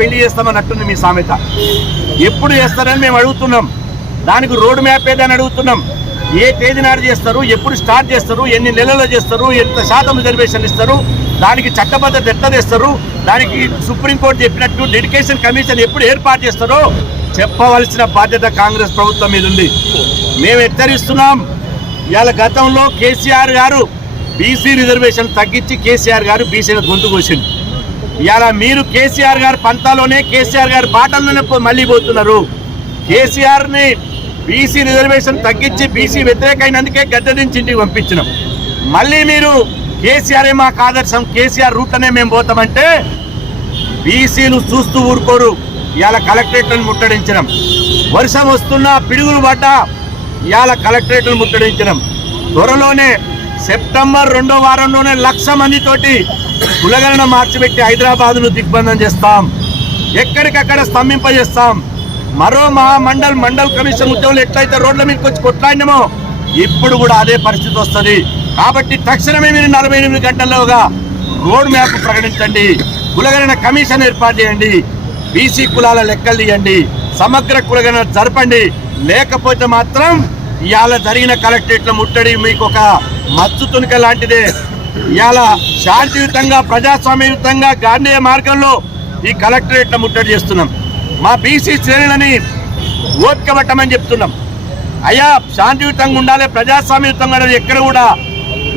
పెళ్ళి చేస్తామన్నట్టుంది మీ సామెత. ఎప్పుడు చేస్తారని మేము అడుగుతున్నాం. దానికి రోడ్ మ్యాప్ ఏదని అడుగుతున్నాం. ఏ తేదీ నాడు చేస్తారు ఎప్పుడు స్టార్ట్ చేస్తారు ఎన్ని నెలల్లో చేస్తారు ఎంత శాతం రిజర్వేషన్ ఇస్తారు దానికి చట్టబద్ధత ఎట్లా తెస్తారు దానికి సుప్రీంకోర్టు చెప్పినట్టు డెడికేషన్ కమిషన్ ఎప్పుడు ఏర్పాటు చేస్తారో చెప్పవలసిన బాధ్యత కాంగ్రెస్ ప్రభుత్వం మీద ఉంది. మేము హెచ్చరిస్తున్నాం. ఇవాళ గతంలో కేసీఆర్ గారు బీసీ రిజర్వేషన్ తగ్గించి కేసీఆర్ గారు బీసీల గొంతు కోసింది ఇవాళ మీరు కేసీఆర్ గారి పంతాలోనే కేసీఆర్ గారి బాటల్లోనే మళ్ళీ పోతున్నారు. కేసీఆర్ని బీసీ రిజర్వేషన్ తగ్గించి బీసీ వ్యతిరేకమైనందుకే గద్దె నుంచి ఇంటికి పంపించినాం. మళ్ళీ మీరు కేసీఆర్ మాకు ఆదర్శం కేసీఆర్ రూట్లోనే మేము పోతామంటే బీసీలు చూస్తూ ఊరుకోరు. ఇవాళ కలెక్టరేట్లను ముట్టడించడం వర్షం వస్తున్నా పిడుగులు పడ్డా ఇవాళ కలెక్టరేట్లను ముట్టడించడం త్వరలోనే సెప్టెంబర్ రెండో వారంలోనే లక్ష మందితోటి కులగణన మార్చిపెట్టి హైదరాబాద్ను దిగ్బంధం చేస్తాం. ఎక్కడికక్కడ స్తంభింపజేస్తాం. మరో మహామండల్ మండల్ మండల్ కమిషన్ ఉద్యోగులు ఎట్లయితే రోడ్ల మీదకి వచ్చి కొట్లాడినామో ఇప్పుడు కూడా అదే పరిస్థితి వస్తుంది. కాబట్టి తక్షణమే మీరు నలభై ఎనిమిది గంటల్లోగా రోడ్ మ్యాప్ ప్రకటించండి. కులగణన కమిషన్ ఏర్పాటు చేయండి. బీసీ కులాల లెక్కలు తీయండి. సమగ్ర కులగణన జరపండి. లేకపోతే మాత్రం ఇవాళ జరిగిన కలెక్టరేట్ల ముట్టడి మీకు ఒక మచ్చు తునిక లాంటిదే. ఇలా శాంతియుతంగా ప్రజాస్వామ్యయుతంగా గాంధేయ మార్గంలో ఈ కలెక్టరేట్ను ముట్టడి చేస్తున్నాం. మా బీసీ శ్రేణులని ఓపికబట్టమని చెప్తున్నాం. అయ్యా శాంతియుతంగా ఉండాలి ప్రజాస్వామ్యయుతంగా ఎక్కడ కూడా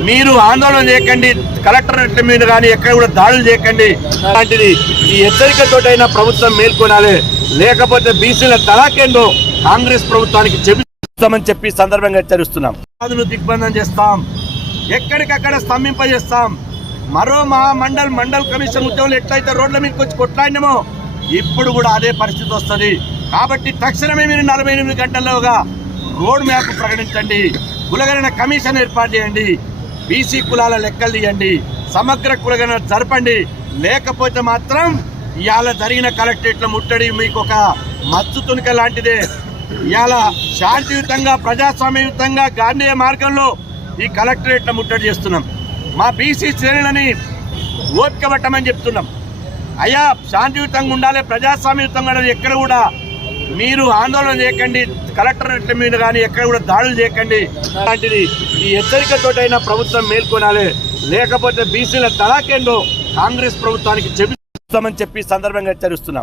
మీరు ఆందోళన చేయకండి కలెక్టరేట్ల మీద కానీ ఎక్కడ కూడా దాడులు చేయకండి. అలాంటిది ఈ హెచ్చరికతోటైనా ప్రభుత్వం మేల్కొనాలి. లేకపోతే బీసీల తలాకేందో కాంగ్రెస్ ప్రభుత్వానికి చెబుతామని చెప్పి సందర్భంగా హెచ్చరిస్తున్నాం. దిగ్బంధం చేస్తాం. ఎక్కడికక్కడ స్తంభింపజేస్తాం. మరో మహా మండల్ కమిషన్ ఉద్యోగులు ఎట్లయితే రోడ్ల మీదకి వచ్చి కొట్లాడినమో ఇప్పుడు కూడా అదే పరిస్థితి వస్తుంది. కాబట్టి తక్షణమే మీరు నలభై ఎనిమిది గంటల్లోగా రోడ్ మ్యాప్ ప్రకటించండి. కులగణన కమిషన్ ఏర్పాటు చేయండి. బీసీ కులాల లెక్కలు తీయండి. సమగ్ర కులగణన జరపండి. లేకపోతే మాత్రం ఇవాళ జరిగిన కలెక్టరేట్ల ముట్టడి మీకు ఒక మచ్చు తునిక లాంటిదే. ఇవాళ శాంతియుతంగా ప్రజాస్వామ్యయుతంగా గాంధీయ మార్గంలో ఈ కలెక్టరేట్ను ముట్టడి చేస్తున్నాం. మా బీసీ శ్రేణులని ఓపిక పట్టమని చెప్తున్నాం. అయ్యా శాంతియుతంగా ఉండాలి ప్రజాస్వామ్యయుతంగా ఎక్కడ కూడా మీరు ఆందోళన చేయకండి కలెక్టరేట్ల మీద కానీ ఎక్కడ కూడా దాడులు చేయకండి. అలాంటిది ఈ హెచ్చరికతోటైనా ప్రభుత్వం మేల్కొనాలి. లేకపోతే బీసీల తలాకేందో కాంగ్రెస్ ప్రభుత్వానికి చెబుతామని చెప్పి సందర్భంగా హెచ్చరిస్తున్నాం.